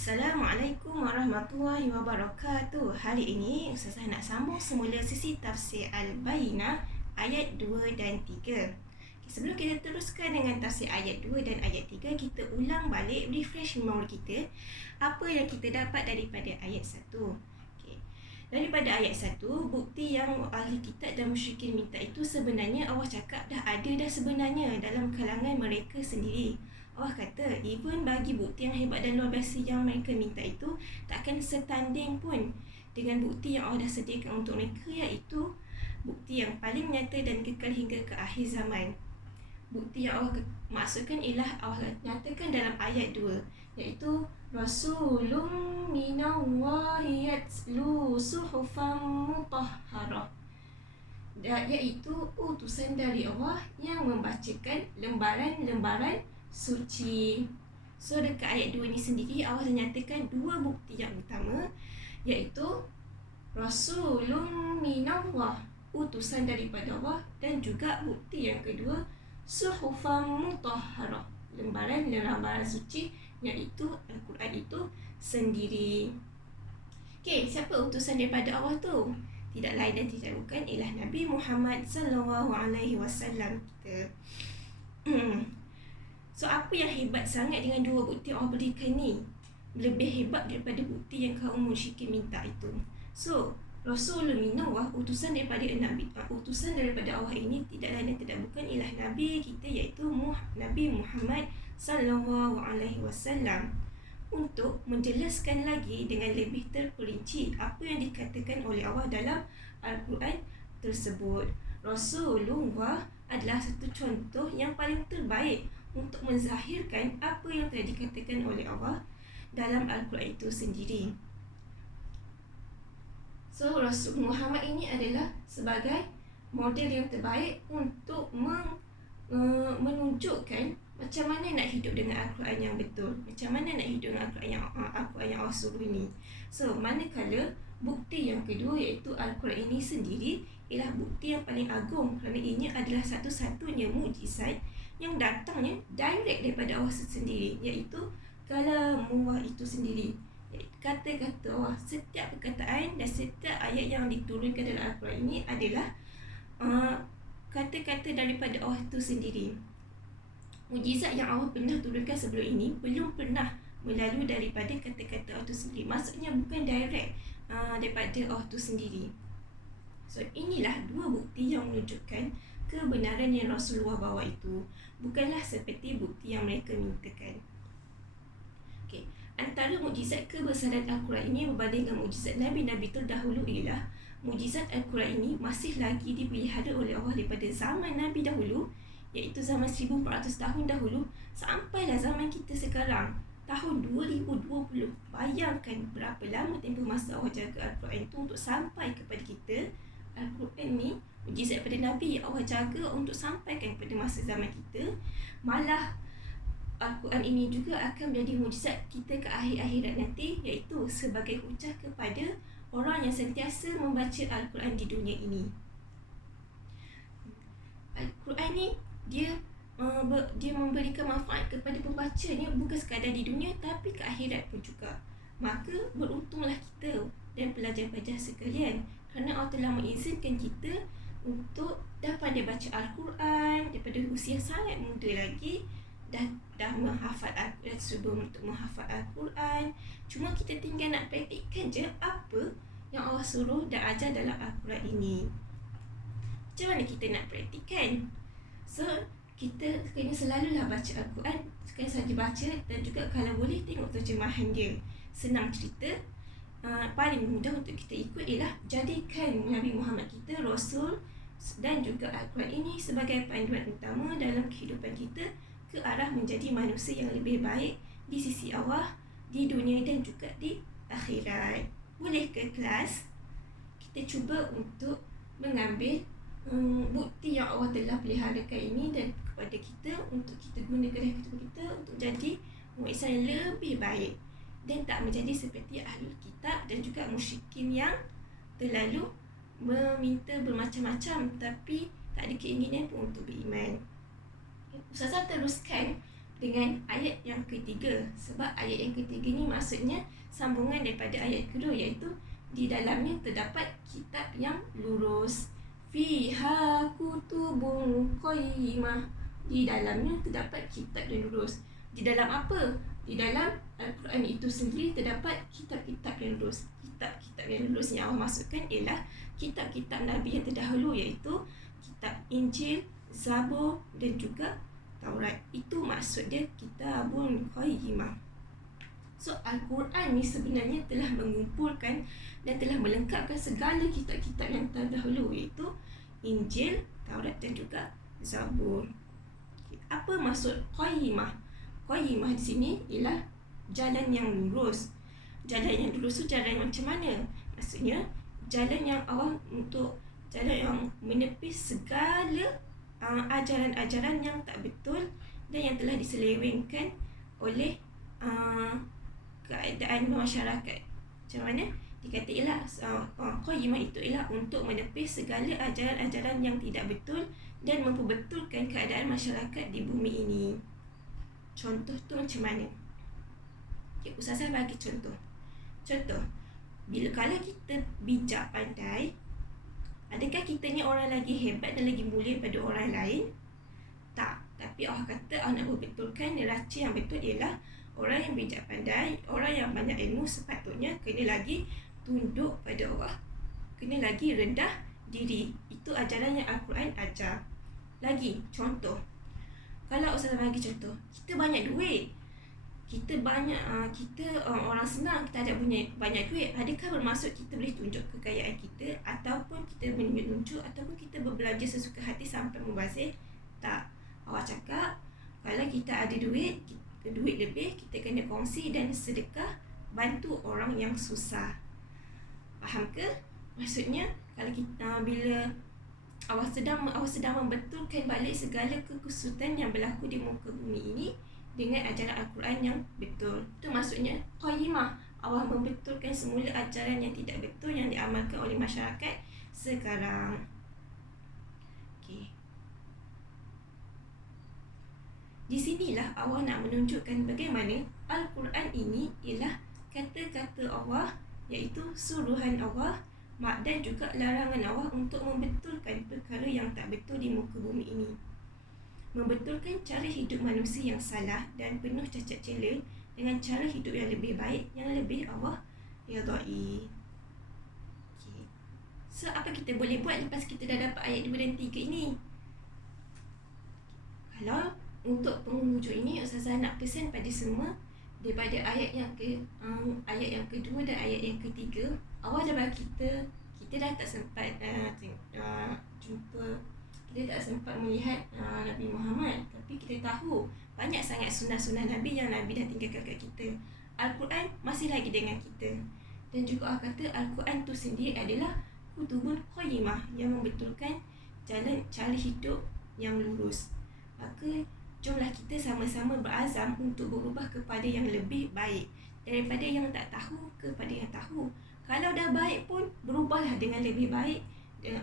Assalamualaikum warahmatullahi wabarakatuh. Hari ini Ustazah nak sambung semula sesi tafsir Al-Bayyinah ayat 2 dan 3. Sebelum kita teruskan dengan tafsir ayat 2 dan ayat 3, kita ulang balik, refresh memori kita apa yang kita dapat daripada ayat 1. Daripada ayat 1, bukti yang ahli kitab dan musyrikin minta itu sebenarnya Allah cakap dah ada dah sebenarnya dalam kalangan mereka sendiri. Allah kata, even bagi bukti yang hebat dan luar biasa yang mereka minta itu, takkan setanding pun dengan bukti yang Allah dah sediakan untuk mereka, iaitu bukti yang paling nyata dan kekal hingga ke akhir zaman. Bukti yang Allah maksudkan ialah Allah nyatakan dalam ayat 2, iaitu Rasulun minallahi yatlu suhufan mutahharah, iaitu utusan dari Allah yang membacakan lembaran-lembaran suci. So dekat ayat 2 ni sendiri Allah nyatakan dua bukti yang utama, iaitu Rasulun minallah, utusan daripada Allah, dan juga bukti yang kedua suhufan mutahharah, lembaran-lembaran suci, iaitu Al-Quran itu sendiri. Siapa utusan daripada Allah tu? Tidak lain dan tidak bukan ialah Nabi Muhammad sallallahu alaihi wasallam kita. So apa yang hebat sangat dengan dua bukti yang Allah berikan ni? Lebih hebat daripada bukti yang kaum musyrikin minta itu. So Rasulun minallah, utusan daripada Nabi, utusan daripada Allah ini tidak lain dan tidak bukan ialah Nabi kita, iaitu Nabi Muhammad sallallahu alaihi wasallam, untuk menjelaskan lagi dengan lebih terperinci apa yang dikatakan oleh Allah dalam Al-Quran tersebut. Rasulullah adalah satu contoh yang paling terbaik untuk menzahirkan apa yang telah dikatakan oleh Allah dalam Al-Quran itu sendiri. So Rasul Muhammad ini adalah sebagai model yang terbaik untuk menunjukkan macam mana nak hidup dengan Al-Quran yang betul, macam mana nak hidup dengan Al-Quran yang Allah suruh ini. So manakala bukti yang kedua, iaitu Al-Quran ini sendiri, ialah bukti yang paling agung kerana ini adalah satu-satunya mukjizat yang datangnya direct daripada Allah sendiri, iaitu kalamullah itu sendiri, kata-kata Allah. Setiap perkataan dan setiap ayat yang diturunkan dalam Al-Quran ini adalah kata-kata daripada Allah itu sendiri. Mukjizat yang Allah pernah turunkan sebelum ini belum pernah melalui daripada kata-kata Allah itu sendiri. Maksudnya bukan direct daripada Allah itu sendiri. So inilah dua bukti yang menunjukkan kebenaran yang Rasulullah bawa itu, bukanlah seperti bukti yang mereka mintakan. Antara mukjizat kebesaran Al-Quran ini berbanding dengan mukjizat Nabi-Nabi terdahulu ialah mukjizat Al-Quran ini masih lagi dipelihara oleh Allah daripada zaman Nabi dahulu, iaitu zaman 1400 tahun dahulu, sampailah zaman kita sekarang tahun 2020. Bayangkan berapa lama tempoh masa Allah jaga Al-Quran itu untuk sampai kepada kita. Al-Quran ni mukjizat daripada Nabi yang Allah jaga untuk sampaikan kepada masa zaman kita. Malah Al-Quran ini juga akan menjadi mukjizat kita ke akhir-akhirat nanti, iaitu sebagai hujah kepada orang yang sentiasa membaca Al-Quran di dunia ini. Al-Quran ni dia memberikan manfaat kepada pembacanya bukan sekadar di dunia tapi ke akhirat pun juga. Maka beruntunglah kita dan pelajar-pelajar sekalian, kerana Allah telah mengizinkan kita untuk dapat baca Al-Quran daripada usia sangat muda lagi. Dah menghafal Al-Quran, cuba untuk menghafal Al-Quran. Cuma kita tinggal nak praktikkan je apa yang Allah suruh dan ajar dalam Al-Quran ini. Macam mana kita nak praktikkan? So kita kena selalulah baca Al-Quran, sekali saja baca, dan juga kalau boleh tengok terjemahan dia. Senang cerita, paling mudah untuk kita ikut ialah jadikan Nabi Muhammad kita Rasul dan juga Al-Quran ini sebagai panduan utama dalam kehidupan kita ke arah menjadi manusia yang lebih baik di sisi Allah, di dunia dan juga di akhirat. Boleh ke kelas? Kita cuba untuk mengambil bukti yang Allah telah peliharakan ini dan kepada kita, untuk kita gunakan kepada kita untuk jadi manusia yang lebih baik dan tak menjadi seperti ahlul kitab dan juga musyrikin yang terlalu meminta bermacam-macam tapi tak ada keinginan pun untuk beriman. Ustazah teruskan dengan ayat yang ketiga. Sebab ayat yang ketiga ni maksudnya sambungan daripada ayat kedua, iaitu di dalamnya terdapat kitab yang lurus. Fiha kutubun qayyimah. Di dalamnya terdapat kitab yang lurus. Di dalam apa? Di dalam Al-Quran itu sendiri terdapat kitab-kitab yang lurus. Kitab-kitab yang lurus yang Allah maksudkan ialah kitab-kitab Nabi yang terdahulu, iaitu kitab Injil, Zabur dan juga Taurat. Itu maksud dia kitabun qayyimah. So Al-Quran ni sebenarnya telah mengumpulkan dan telah melengkapkan segala kitab-kitab yang terdahulu, iaitu Injil, Taurat dan juga Zabur. Apa maksud qayyimah? Qayyimah di sini ialah jalan yang lurus. Jalan yang lurus tu jalan macam mana? Maksudnya jalan yang awal untuk jalan yang menepis segala ajaran-ajaran yang tak betul dan yang telah diselewengkan oleh keadaan masyarakat. Macam mana? Dikata ialah qayyimah itu ialah untuk menepis segala ajaran-ajaran yang tidak betul dan memperbetulkan keadaan masyarakat di bumi ini. Contoh tu macam mana? Okay, Ustazah bagi contoh. Contoh, kalau kita bijak pandai, adakah kita ni orang lagi hebat dan lagi mulia pada orang lain? Tak. Tapi Allah kata, Allah nak berbetulkan neraca yang betul ialah orang yang bijak pandai, orang yang banyak ilmu sepatutnya kena lagi tunduk pada Allah, kena lagi rendah diri. Itu ajaran yang Al-Quran ajar. Lagi contoh, kalau Ustazah bagi contoh, kita banyak duit, kita orang senang, kita ada punya banyak duit, adakah bermaksud kita boleh tunjuk kekayaan kita, ataupun kita menunjuk, ataupun kita berbelanja sesuka hati sampai membazir? Tak. Allah cakap, kalau kita ada duit lebih, kita kena kongsi dan sedekah, bantu orang yang susah. Faham ke? Maksudnya kalau kita bila Allah sedang membetulkan balik segala kekusutan yang berlaku di muka bumi ini dengan ajaran Al-Quran yang betul. Itu maksudnya qayyimah. Allah membetulkan semula ajaran yang tidak betul yang diamalkan oleh masyarakat sekarang. Okey. Di sinilah Allah nak menunjukkan bagaimana Al-Quran ini ialah kata-kata Allah, iaitu suruhan Allah dan juga larangan Allah untuk membetulkan perkara yang tak betul di muka bumi ini. Membetulkan cara hidup manusia yang salah dan penuh cacat celah dengan cara hidup yang lebih baik, yang lebih Allah redai. Okay. So apa kita boleh buat lepas kita dah dapat ayat 2 dan 3 ini? Kalau untuk penghujung ini, Ustazah nak pesan pada semua, daripada ayat yang kedua dan ayat yang ketiga, awal dah bagi kita dah tak sempat jumpa, kita tak sempat melihat Nabi Muhammad, tapi kita tahu banyak sangat sunnah-sunnah Nabi yang Nabi dah tinggalkan kat kita. Al-Quran masih lagi dengan kita, dan juga Allah kata Al-Quran tu sendiri adalah kutubun qayyimah yang membetulkan jalan cara hidup yang lurus. Maka jomlah kita sama-sama berazam untuk berubah kepada yang lebih baik, daripada yang tak tahu kepada yang tahu. Kalau dah baik pun, berubahlah dengan lebih baik,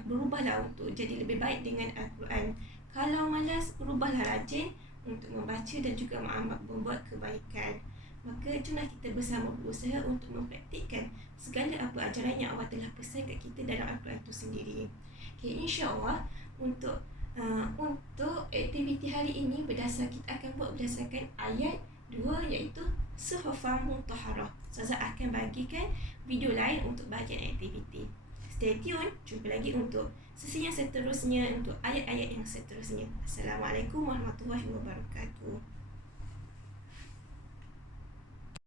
berubahlah untuk jadi lebih baik dengan Al-Quran. Kalau malas, berubahlah rajin untuk membaca dan juga membuat kebaikan. Maka jomlah kita bersama berusaha untuk mempraktikkan segala apa ajaran yang Allah telah pesan kat kita dalam Al-Quran itu sendiri. Okay, insya-Allah untuk aktiviti hari ini kita akan buat berdasarkan ayat 2, iaitu Suhufan Mutahharah. Ustazah akan bagikan video lain untuk bahagian aktiviti. Stay tune, jumpa lagi untuk sesi yang seterusnya, untuk ayat-ayat yang seterusnya. Assalamualaikum warahmatullahi wabarakatuh.